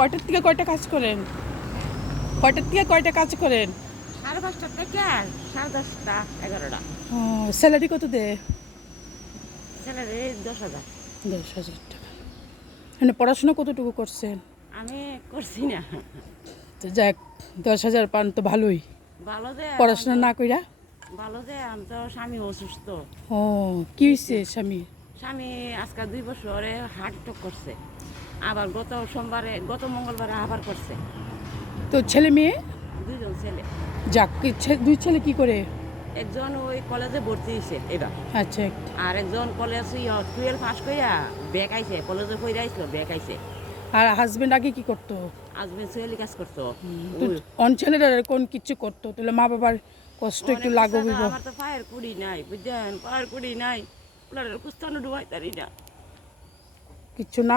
কয়টার থেকে কয়টা কাজ করেন? কয়টার থেকে কয়টা কাজ করেন? 5:30 থেকে 10:30, 11টা। ও, স্যালারি কত দেয়? স্যালারি 10,000। 10,000 টাকা। মানে পড়াশোনা কতটুকু করছেন? আমি করছি না। তো যাক, 10,000 পান তো ভালোই। ভালো যে পড়াশোনা না কইরা? আমি তো স্বামী অসুস্থ। ও, কি হয়েছে স্বামী? স্বামী আজকে 2 বছরে হার্ট অ্যাটাক করছে। আবার গত মঙ্গলবারে আবার করছে। তো ছেলে মেয়ে? 2জন ছেলে। যাক, দুই ছেলে কি করে? একজন ওই কলেজে ভর্তি হয়েছে এবার। আচ্ছা। আর একজন কলেজ 12 পাস কইরা ব্যাক আইছে, কলেজে কইরা আইছিল ব্যাক আইছে। আর হাজবেন্ড আগে কি করতো? হাজবেন্ড সোহেলি কাজ করতো। তো অন ছেলেরা কোন কিছু করতো, তাহলে মা বাবার কষ্ট একটু লাগবে। আমার তো পায়ের কুড়ি নাই, বুঝছেন, পায়ের কুড়ি নাই। ওনার কুস্তানো ডুবাই তারি না। কিছু না